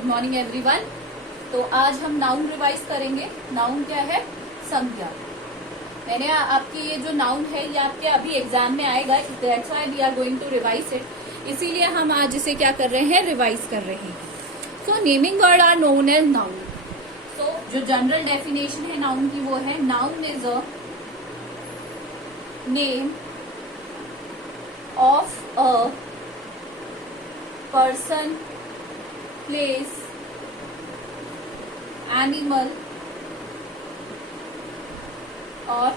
Good morning everyone. तो आज हम नाउन रिवाइज करेंगे। नाउन क्या है? संज्ञा। मैंने आपकी ये जो नाउन है ये आपके अभी एग्जाम में आएगा, that's why we are going to revise it. इसीलिए हम आज इसे क्या कर रहे हैं, रिवाइज कर रहे हैं। So naming word are known as noun. So जो जनरल डेफिनेशन है नाउन की वो है, noun is a name of a person, place, animal और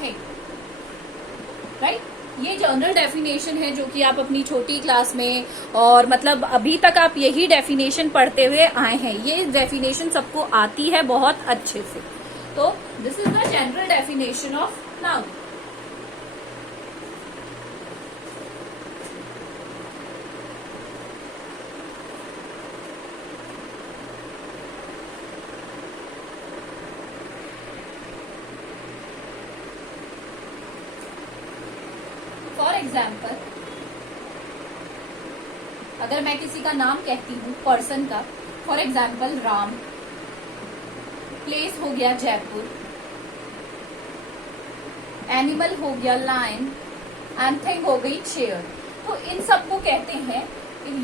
थिंग। राइट, ये जनरल डेफिनेशन है जो कि आप अपनी छोटी क्लास में और मतलब अभी तक आप यही डेफिनेशन पढ़ते हुए आए हैं। ये डेफिनेशन सबको आती है बहुत अच्छे से। तो this is the general definition of noun. For example, अगर मैं किसी का नाम कहती हूँ पर्सन का, फॉर एग्जाम्पल राम, प्लेस हो गया जयपुर, एनिमल हो गया लायन एंड थिंग हो गई चेयर। तो इन सबको कहते हैं,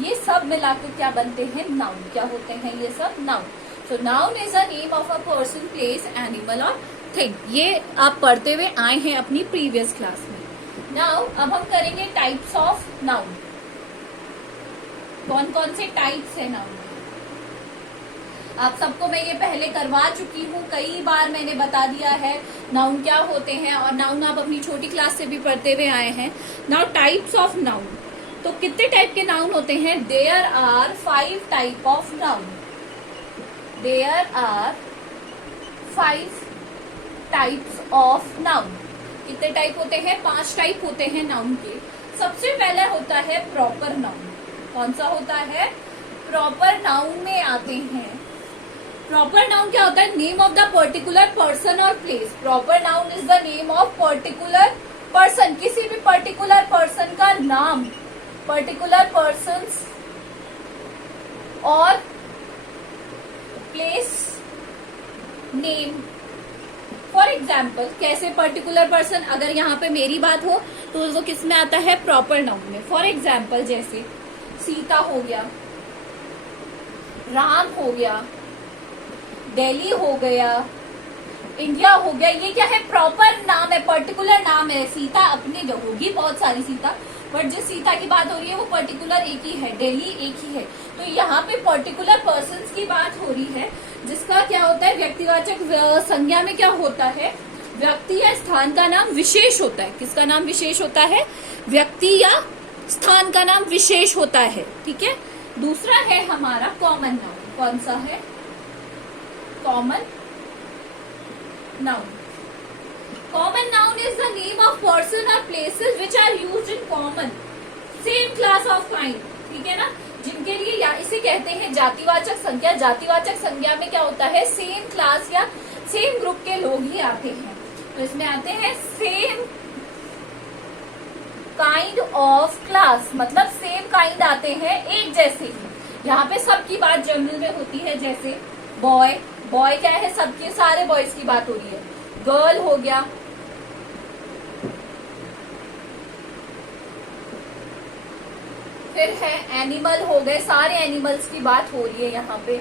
ये सब मिलाकर क्या बनते हैं, नाउन। क्या होते हैं ये सब? Noun. So noun is a name of a person, place, animal और थिंग। ये आप पढ़ते हुए आए हैं अपनी प्रीवियस क्लास में। नाउ अब हम करेंगे टाइप्स ऑफ नाउन। कौन कौन से टाइप्स है नाउन? आप सबको मैं ये पहले करवा चुकी हूँ, कई बार मैंने बता दिया है नाउन क्या होते हैं, और नाउन आप अपनी छोटी क्लास से भी पढ़ते हुए आए हैं। Now types of noun. तो कितने टाइप के नाउन होते हैं? There are 5 type of noun. There are 5 types of noun. कितने टाइप होते हैं? 5 टाइप होते हैं नाउन के। सबसे पहले होता है प्रॉपर नाउन। कौन सा होता है? प्रॉपर नाउन में आते हैं। प्रॉपर नाउन क्या होता है? Name of the particular person और place. Proper noun is the name of particular person, किसी भी पर्टिकुलर पर्सन का नाम, पर्टिकुलर पर्सन्स और प्लेस नेम। फॉर एग्जाम्पल, कैसे पर्टिकुलर पर्सन? अगर यहाँ पे मेरी बात हो तो वो किस में आता है? प्रॉपर नाउन में। फॉर एग्जाम्पल जैसे सीता हो गया, राम हो गया, दिल्ली हो गया, इंडिया हो गया। ये क्या है? प्रॉपर नाम है, पर्टिकुलर नाम है। सीता अपनी जो होगी बहुत सारी सीता, बट जिस सीता की बात हो रही है वो पर्टिकुलर एक ही है, दिल्ली एक ही है। तो यहाँ पे पर्टिकुलर पर्सन्स की बात हो रही है, जिसका क्या होता है? व्यक्तिवाचक संज्ञा में क्या होता है? व्यक्ति या स्थान का नाम विशेष होता है। किसका नाम विशेष होता है? व्यक्ति या स्थान का नाम विशेष होता है। ठीक है। दूसरा है हमारा कॉमन नाउन। कौन सा है? Common noun. Common noun is the name of person और places which are used in common same class of kind. ठीक है ना, जिनके लिए या इसे कहते हैं जातिवाचक संज्ञा। जातिवाचक संज्ञा में क्या होता है? सेम क्लास या सेम ग्रुप के लोग ही आते हैं। तो इसमें आते हैं सेम काइंड ऑफ क्लास, मतलब सेम काइंड आते हैं, एक जैसे ही। यहाँ पे सबकी बात जनरल में होती है, जैसे बॉय। बॉय क्या है? सबके सारे बॉयज की बात हो रही है। गर्ल हो गया, फिर है एनिमल हो गए, सारे एनिमल्स की बात हो रही है यहाँ पे।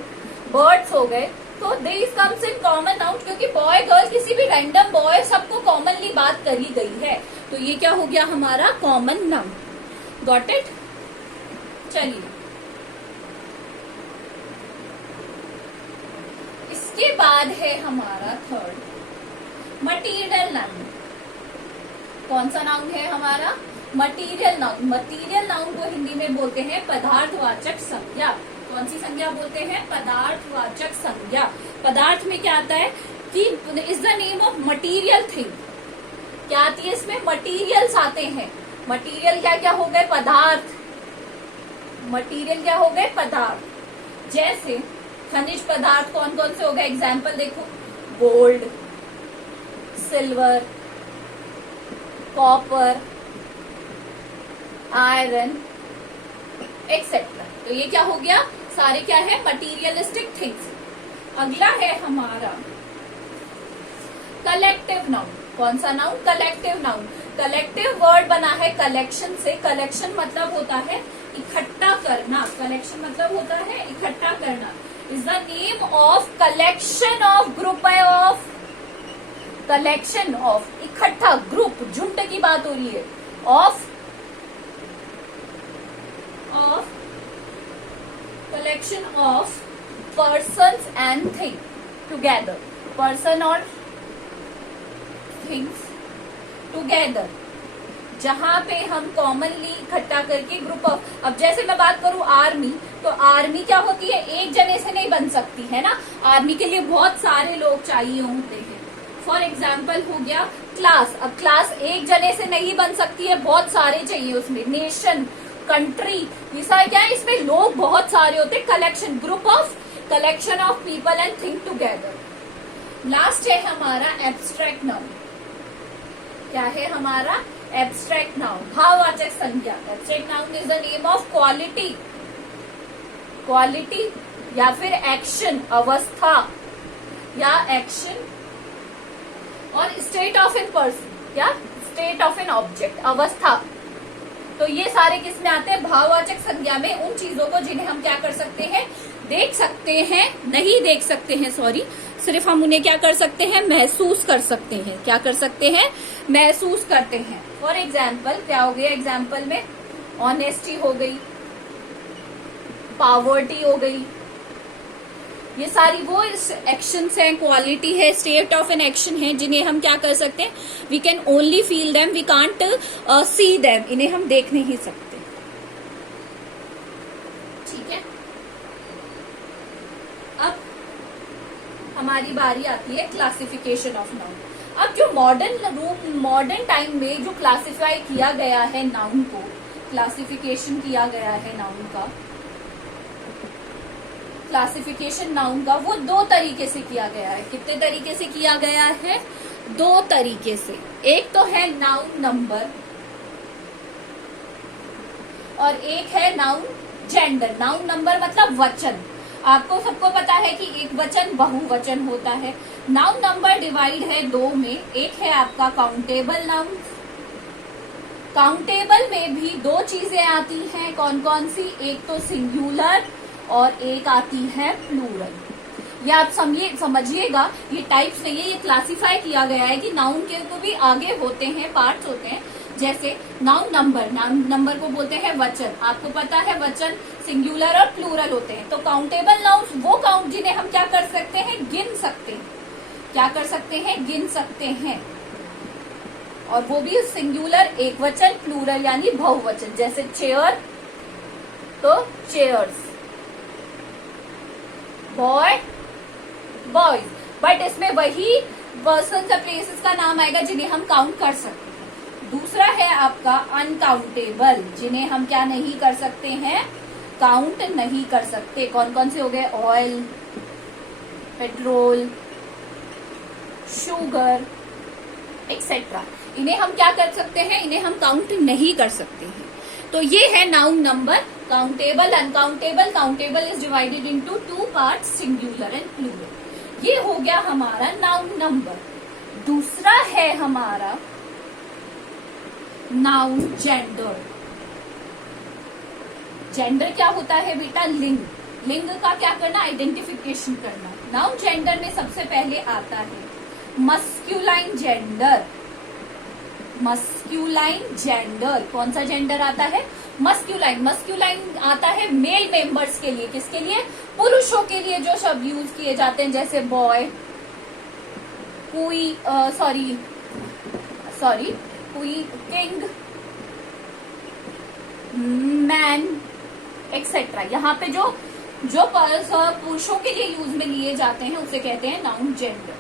बर्ड्स हो गए। तो this comes in common noun, क्योंकि बॉय गर्ल किसी भी रैंडम बॉय सबको कॉमनली बात करी गई है। तो ये क्या हो गया हमारा? Common noun. Got it? चलिए, इसके बाद है हमारा थर्ड, मटीरियल नाउन। कौन सा नाउन है हमारा? Material noun. मटीरियल नाउन को हिंदी में बोलते हैं पदार्थवाचक संज्ञा। कौन सी संज्ञा बोलते हैं? पदार्थवाचक संज्ञा। पदार्थ में क्या आता है कि is the name of material thing. क्या आती है इसमें? मटीरियल्स आते हैं। मटीरियल क्या क्या हो गए? पदार्थ। मटीरियल क्या हो गए? पदार्थ। जैसे खनिज पदार्थ कौन कौन से हो गए? एग्जाम्पल देखो, gold, silver, copper, iron, etcetera. तो ये क्या हो गया? सारे क्या है, मटीरियलिस्टिक थिंग्स। अगला है हमारा कलेक्टिव नाउन। कौन सा noun, collective noun. Collective word बना है कलेक्शन से। कलेक्शन मतलब होता है इकट्ठा करना। कलेक्शन मतलब होता है इकट्ठा करना। Is the name of collection of group of, collection of इकट्ठा, ग्रुप झुंड की बात हो रही है, of collection of persons and thing together. Person और थिंग्स टुगेदर, जहां पे हम कॉमनली इकट्ठा करके ग्रुप ऑफ। अब जैसे मैं बात करूं आर्मी, तो आर्मी क्या होती है, एक जने से नहीं बन सकती है ना, आर्मी के लिए बहुत सारे लोग चाहिए होते हैं। फॉर एग्जाम्पल हो गया क्लास। अब क्लास एक जने से नहीं बन सकती है, बहुत सारे चाहिए उसमें। नेशन, कंट्री, ये सारे क्या है, इसमें लोग बहुत सारे होते हैं। Collection, group of, collection of people and thing together. Last है हमारा एब्स्ट्रैक्ट नाउन। क्या है हमारा, एब्स्ट्रैक्ट नाउन, भाववाचक संज्ञा। Abstract noun is the name of quality, quality या फिर एक्शन, अवस्था या एक्शन, और स्टेट ऑफ एन पर्सन या स्टेट ऑफ एन ऑब्जेक्ट, अवस्था। तो ये सारे किस में आते हैं, भाववाचक संज्ञा में। उन चीजों को जिन्हें हम क्या कर सकते हैं, देख सकते हैं, नहीं देख सकते हैं, सॉरी, सिर्फ हम उन्हें क्या कर सकते हैं, महसूस कर सकते हैं। क्या कर सकते हैं, महसूस करते हैं। फॉर एग्जाम्पल क्या हो गया, एग्जाम्पल में ऑनेस्टी हो गई, पावर्टी हो गई, ये सारी वो एक्शंस हैं, क्वालिटी है, स्टेट ऑफ एन एक्शन है, जिन्हें हम क्या कर सकते हैं, we can only feel them, we can't see them, इन्हें हम देख नहीं सकते। ठीक है, अब हमारी बारी आती है क्लासिफिकेशन ऑफ नाउन। अब जो मॉडर्न टाइम में जो क्लासिफाई किया गया है नाउन को, क्लासिफिकेशन किया गया है नाउन का, क्लासिफिकेशन नाउन का वो दो तरीके से किया गया है। कितने तरीके से किया गया है, दो तरीके से। एक तो है नाउन नंबर और एक है नाउन जेंडर। नाउन नंबर मतलब वचन। आपको सबको पता है कि एक वचन बहुवचन होता है। नाउन नंबर डिवाइड है दो में। एक है आपका काउंटेबल नाउन। काउंटेबल में भी दो चीजें आती हैं, कौन कौन सी, एक तो सिंगुलर और एक आती है प्लूरल। ये आप समझिएगा, ये टाइप्स नहीं है, ये क्लासिफाई किया गया है कि नाउन के को भी आगे होते हैं, पार्ट्स होते हैं। जैसे नाउन नंबर, नाउन नंबर को बोलते हैं वचन। आपको पता है वचन सिंगुलर और प्लूरल होते हैं। तो काउंटेबल नाउन वो काउंट जिन्हें हम क्या कर सकते हैं, गिन सकते हैं। क्या कर सकते हैं, गिन सकते हैं। और वो भी सिंगुलर, एक वचन, प्लूरल यानी बहुवचन। जैसे चेयर तो चेयर्स, बॉय बॉयज। बट इसमें वही पर्सन या प्लेसेस का नाम आएगा जिन्हें हम काउंट कर सकते हैं। दूसरा है आपका अनकाउंटेबल, जिन्हें हम क्या नहीं कर सकते हैं, काउंट नहीं कर सकते। कौन कौन से हो गए, ऑयल, पेट्रोल, शुगर एक्सेट्रा। इन्हें हम क्या कर सकते हैं, इन्हें हम काउंट नहीं कर सकते हैं। तो ये है noun number, countable, uncountable. Countable is divided into two parts, singular and plural. ये हो गया हमारा नाउन नंबर। दूसरा है हमारा नाउन जेंडर। जेंडर क्या होता है बेटा, लिंग। लिंग का क्या करना, आइडेंटिफिकेशन करना। नाउन जेंडर में सबसे पहले आता है मस्क्यूलाइन जेंडर। मस्क्यूलाइन जेंडर, कौन सा जेंडर आता है, मस्क्यूलाइन। मस्क्यूलाइन आता है मेल मेंबर्स के लिए, किसके लिए, पुरुषों के लिए जो शब्द यूज किए जाते हैं, जैसे boy, queen, king, man etcetera. यहाँ पे जो पुरुषों के लिए यूज में लिए जाते हैं उसे कहते हैं नाउन जेंडर,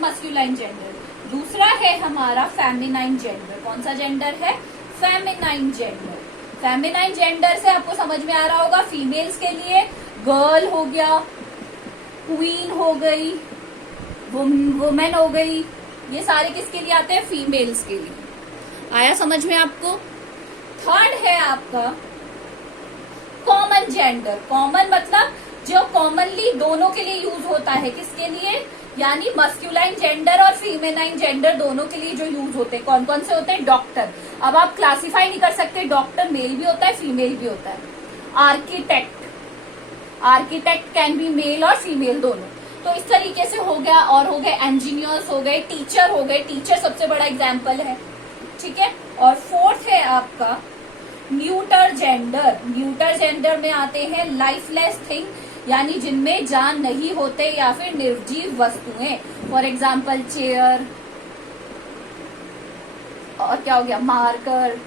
मस्क्यूलाइन जेंडर। दूसरा है हमारा फेमिनाइन जेंडर। कौन सा जेंडर है, फेमिनाइन जेंडर। फेमिनाइन जेंडर से आपको समझ में आ रहा होगा, फीमेल्स के लिए गर्ल हो गया, क्वीन हो गई, वुमेन हो गई, ये सारे किसके लिए आते हैं, फीमेल्स के लिए। आया समझ में आपको। थर्ड है आपका कॉमन कॉमन जेंडर, कॉमन मतलब जो कॉमनली दोनों के लिए यूज होता है, किसके लिए, यानी मस्क्यूलाइन जेंडर और फीमेलाइन जेंडर दोनों के लिए जो यूज होते हैं, कौन कौन से होते हैं, डॉक्टर, अब आप क्लासिफाई नहीं कर सकते, डॉक्टर मेल भी होता है फीमेल भी होता है। Architect, architect can be male और फीमेल दोनों। तो इस तरीके से हो गया, और हो गए इंजीनियर्स हो गए, टीचर हो गए, टीचर सबसे बड़ा एग्जाम्पल है, ठीक है। और फोर्थ है आपका न्यूटर जेंडर, न्यूटर जेंडर में आते हैं लाइफलेस थिंग, यानी जिनमें जान नहीं होते या फिर निर्जीव वस्तुएं, फॉर एग्जाम्पल चेयर, और क्या हो गया, मार्कर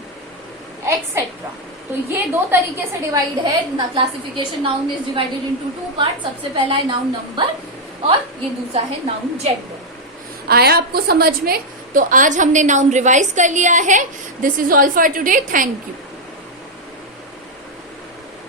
एक्सेट्रा। तो ये दो तरीके से डिवाइड है classification. Noun is divided into two part, सबसे पहला है नाउन नंबर और ये दूसरा है नाउन जेंडर। आया आपको समझ में? तो आज हमने नाउन रिवाइज कर लिया है। This is all for today, thank you.